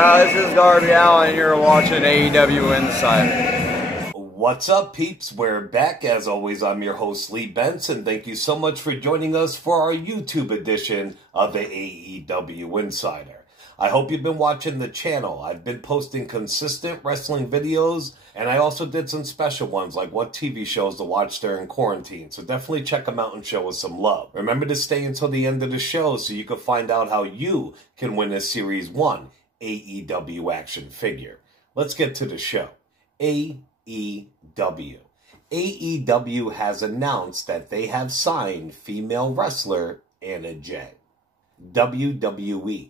Yeah, this is Garby Allen, and you're watching AEW Insider. What's up, peeps? We're back. As always, I'm your host, Lee Benson. Thank you so much for joining us for our YouTube edition of the AEW Insider. I hope you've been watching the channel. I've been posting consistent wrestling videos, and I also did some special ones like what TV shows to watch during quarantine. So definitely check them out and show us some love. Remember to stay until the end of the show so you can find out how you can win a Series 1 AEW action figure. Let's get to the show. AEW. AEW has announced that they have signed female wrestler Nia Jax. WWE.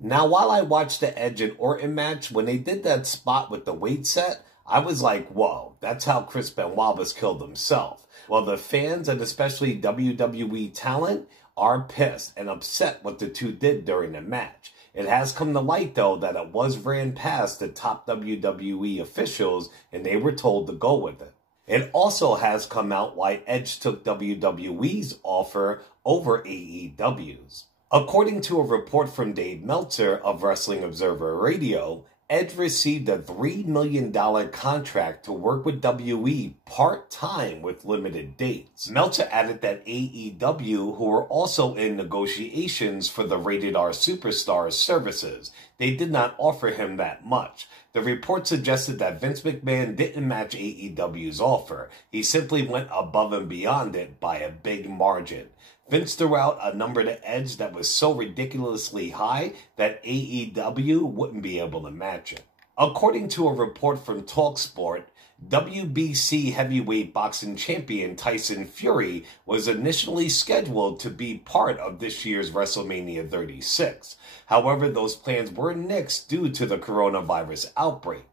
Now, while I watched the Edge and Orton match, when they did that spot with the weight set, I was like, whoa, that's how Chris Benoit was killed himself. Well, the fans and especially WWE talent are pissed and upset what the two did during the match. It has come to light, though, that it was ran past the top WWE officials and they were told to go with it. It also has come out why Edge took WWE's offer over AEW's. According to a report from Dave Meltzer of Wrestling Observer Radio, Edge received a $3 million contract to work with WWE part-time with limited dates. Meltzer added that AEW, who were also in negotiations for the Rated R Superstars services, they did not offer him that much. The report suggested that Vince McMahon didn't match AEW's offer. He simply went above and beyond it by a big margin. Vince threw out a number to Edge that was so ridiculously high that AEW wouldn't be able to match it. According to a report from TalkSport, WBC heavyweight boxing champion Tyson Fury was initially scheduled to be part of this year's WrestleMania 36. However, those plans were nixed due to the coronavirus outbreak.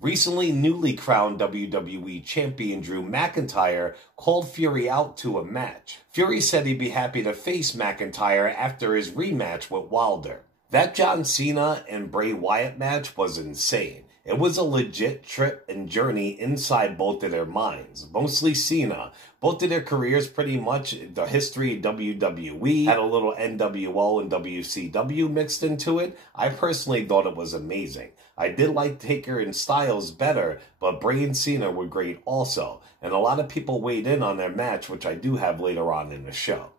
Recently, newly crowned WWE champion Drew McIntyre called Fury out to a match. Fury said he'd be happy to face McIntyre after his rematch with Wilder. That John Cena and Bray Wyatt match was insane. It was a legit trip and journey inside both of their minds. Mostly Cena. Both of their careers pretty much, the history of WWE, had a little NWO and WCW mixed into it. I personally thought it was amazing. I did like Taker and Styles better, but Bray and Cena were great also. And a lot of people weighed in on their match, which I do have later on in the show.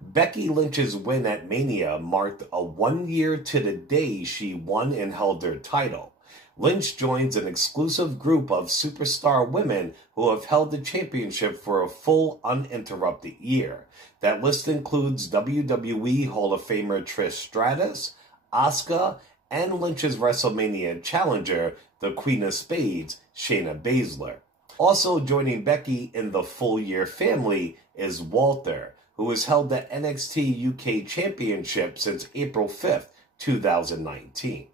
Becky Lynch's win at Mania marked a 1 year to the day she won and held her title. Lynch joins an exclusive group of superstar women who have held the championship for a full, uninterrupted year. That list includes WWE Hall of Famer Trish Stratus, Asuka, and Lynch's WrestleMania challenger, the Queen of Spades, Shayna Baszler. Also joining Becky in the full year family is Walter, who has held the NXT UK Championship since April 5th, 2019.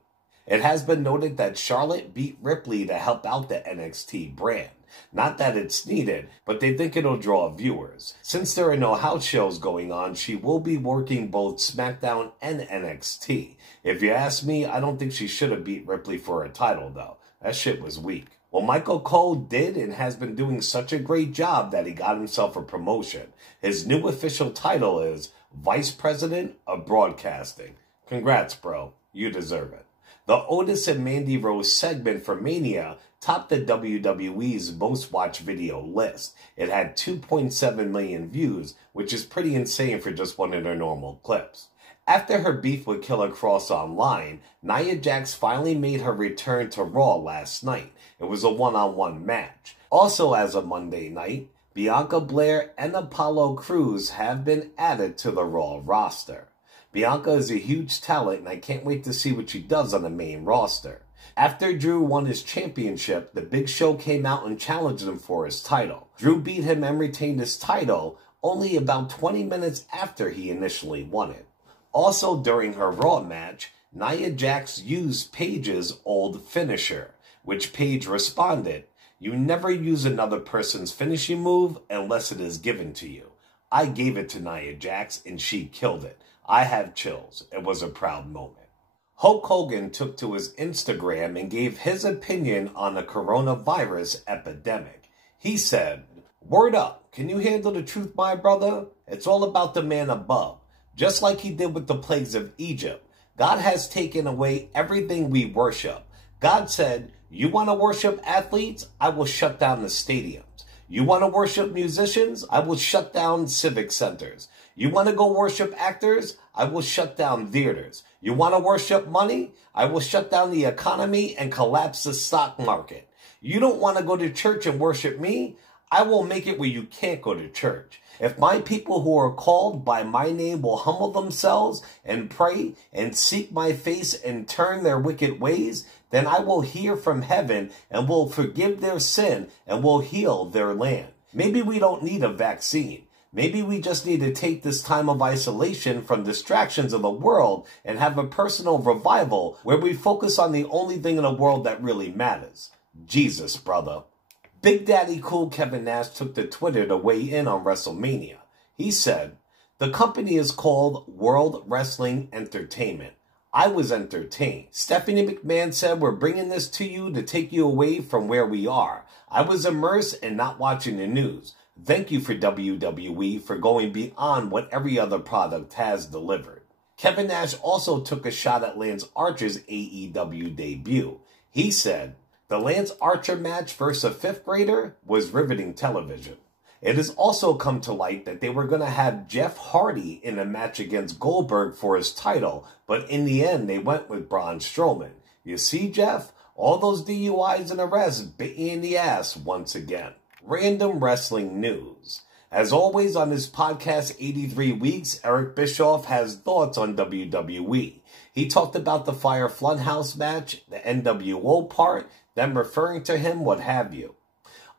It has been noted that Charlotte beat Ripley to help out the NXT brand. Not that it's needed, but they think it'll draw viewers. Since there are no house shows going on, she will be working both SmackDown and NXT. If you ask me, I don't think she should have beat Ripley for a title, though. That shit was weak. Well, Michael Cole did and has been doing such a great job that he got himself a promotion. His new official title is Vice President of Broadcasting. Congrats, bro. You deserve it. The Otis and Mandy Rose segment for Mania topped the WWE's most watched video list. It had 2.7 million views, which is pretty insane for just one of their normal clips. After her beef with Killer Kross online, Nia Jax finally made her return to Raw last night. It was a one-on-one match. Also as of Monday night, Bianca Belair and Apollo Crews have been added to the Raw roster. Bianca is a huge talent, and I can't wait to see what she does on the main roster. After Drew won his championship, the Big Show came out and challenged him for his title. Drew beat him and retained his title only about 20 minutes after he initially won it. Also during her Raw match, Nia Jax used Paige's old finisher, which Paige responded, "You never use another person's finishing move unless it is given to you. I gave it to Nia Jax and she killed it. I have chills. It was a proud moment." Hulk Hogan took to his Instagram and gave his opinion on the coronavirus epidemic. He said, "Word up, can you handle the truth, my brother? It's all about the man above. Just like he did with the plagues of Egypt. God has taken away everything we worship. God said, you want to worship athletes? I will shut down the stadiums. You want to worship musicians? I will shut down civic centers. You want to go worship actors? I will shut down theaters. You want to worship money? I will shut down the economy and collapse the stock market. You don't want to go to church and worship me? I will make it where you can't go to church. If my people who are called by my name will humble themselves and pray and seek my face and turn their wicked ways, then I will hear from heaven and will forgive their sin and will heal their land. Maybe we don't need a vaccine. Maybe we just need to take this time of isolation from distractions of the world and have a personal revival where we focus on the only thing in the world that really matters. Jesus, brother. Big Daddy Cool Kevin Nash took to Twitter to weigh in on WrestleMania. He said, the company is called World Wrestling Entertainment. I was entertained. Stephanie McMahon said, we're bringing this to you to take you away from where we are. I was immersed in not watching the news. Thank you for WWE for going beyond what every other product has delivered. Kevin Nash also took a shot at Lance Archer's AEW debut. He said, the Lance Archer match versus a fifth grader was riveting television. It has also come to light that they were going to have Jeff Hardy in a match against Goldberg for his title, but in the end they went with Braun Strowman. You see, Jeff? All those DUIs and arrests bit you in the ass once again. Random wrestling news. As always on his podcast 83 Weeks, Eric Bischoff has thoughts on WWE. He talked about the Firefly Funhouse match, the NWO part, them referring to him, what have you.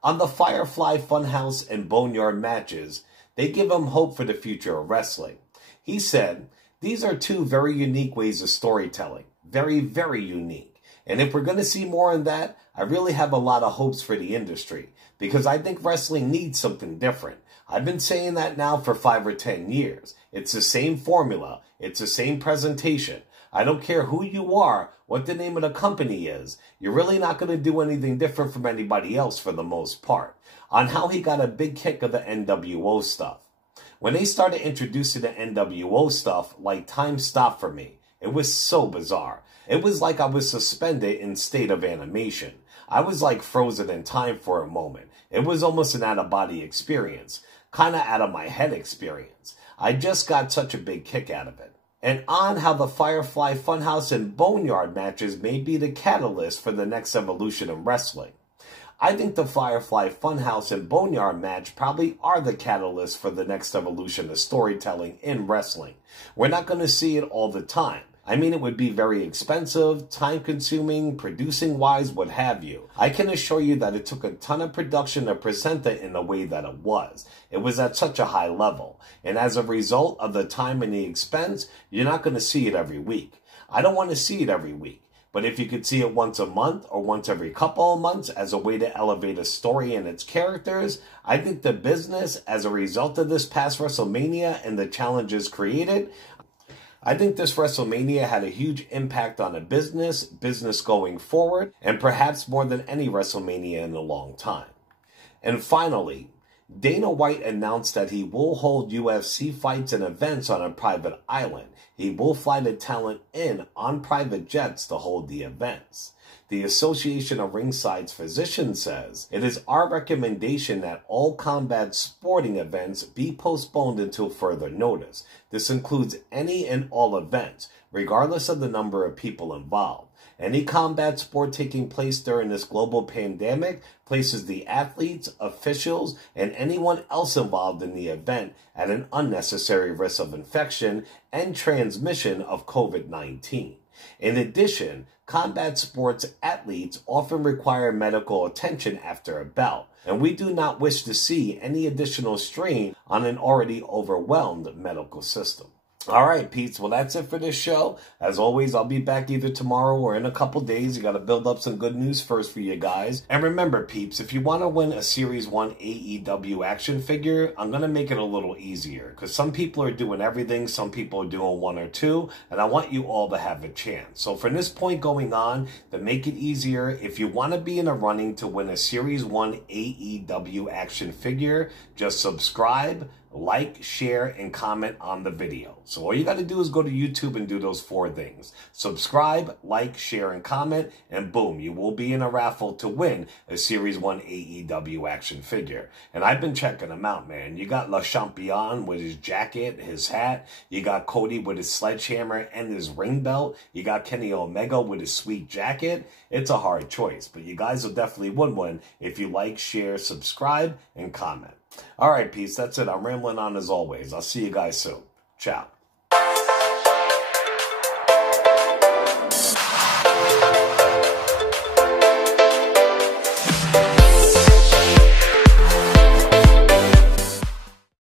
On the Firefly Funhouse and Boneyard matches, they give him hope for the future of wrestling. He said, these are two very unique ways of storytelling. Very, very unique. And if we're going to see more in that, I really have a lot of hopes for the industry. Because I think wrestling needs something different. I've been saying that now for 5 or 10 years. It's the same formula. It's the same presentation. I don't care who you are, what the name of the company is. You're really not going to do anything different from anybody else for the most part. On how he got a big kick of the NWO stuff. When they started introducing the NWO stuff, like time stopped for me. It was so bizarre. It was like I was suspended in state of animation. I was like frozen in time for a moment. It was almost an out-of-body experience. Kind of out-of-my-head experience. I just got such a big kick out of it. And on how the Firefly Funhouse and Boneyard matches may be the catalyst for the next evolution in wrestling. I think the Firefly Funhouse and Boneyard match probably are the catalyst for the next evolution of storytelling in wrestling. We're not going to see it all the time. I mean, it would be very expensive, time-consuming, producing-wise, what have you. I can assure you that it took a ton of production to present it in the way that it was. It was at such a high level. And as a result of the time and the expense, you're not going to see it every week. I don't want to see it every week. But if you could see it once a month or once every couple of months as a way to elevate a story and its characters, I think the business, as a result of this past WrestleMania and the challenges created, I think this WrestleMania had a huge impact on the business going forward, and perhaps more than any WrestleMania in a long time. And finally, Dana White announced that he will hold UFC fights and events on a private island. He will fly the talent in on private jets to hold the events. The Association of Ringside's physician says, it is our recommendation that all combat sporting events be postponed until further notice. This includes any and all events, regardless of the number of people involved. Any combat sport taking place during this global pandemic places the athletes, officials, and anyone else involved in the event at an unnecessary risk of infection and transmission of COVID-19. In addition, combat sports athletes often require medical attention after a bout, and we do not wish to see any additional strain on an already overwhelmed medical system. All right, peeps. Well, that's it for this show. As always, I'll be back either tomorrow or in a couple days. You got to build up some good news first for you guys. And remember, peeps, if you want to win a Series 1 AEW action figure, I'm going to make it a little easier. Because some people are doing everything. Some people are doing 1 or 2. And I want you all to have a chance. So from this point going on, to make it easier, if you want to be in the running to win a Series 1 AEW action figure, just subscribe, like, share, and comment on the video. So all you got to do is go to YouTube and do those 4 things. Subscribe, like, share, and comment, and boom, you will be in a raffle to win a Series 1 AEW action figure. And I've been checking them out, man. You got Le Champion with his jacket, his hat. You got Cody with his sledgehammer and his ring belt. You got Kenny Omega with his sweet jacket. It's a hard choice, but you guys will definitely win one if you like, share, subscribe, and comment. All right, peace. That's it. I'm rambling on as always. I'll see you guys soon. Ciao.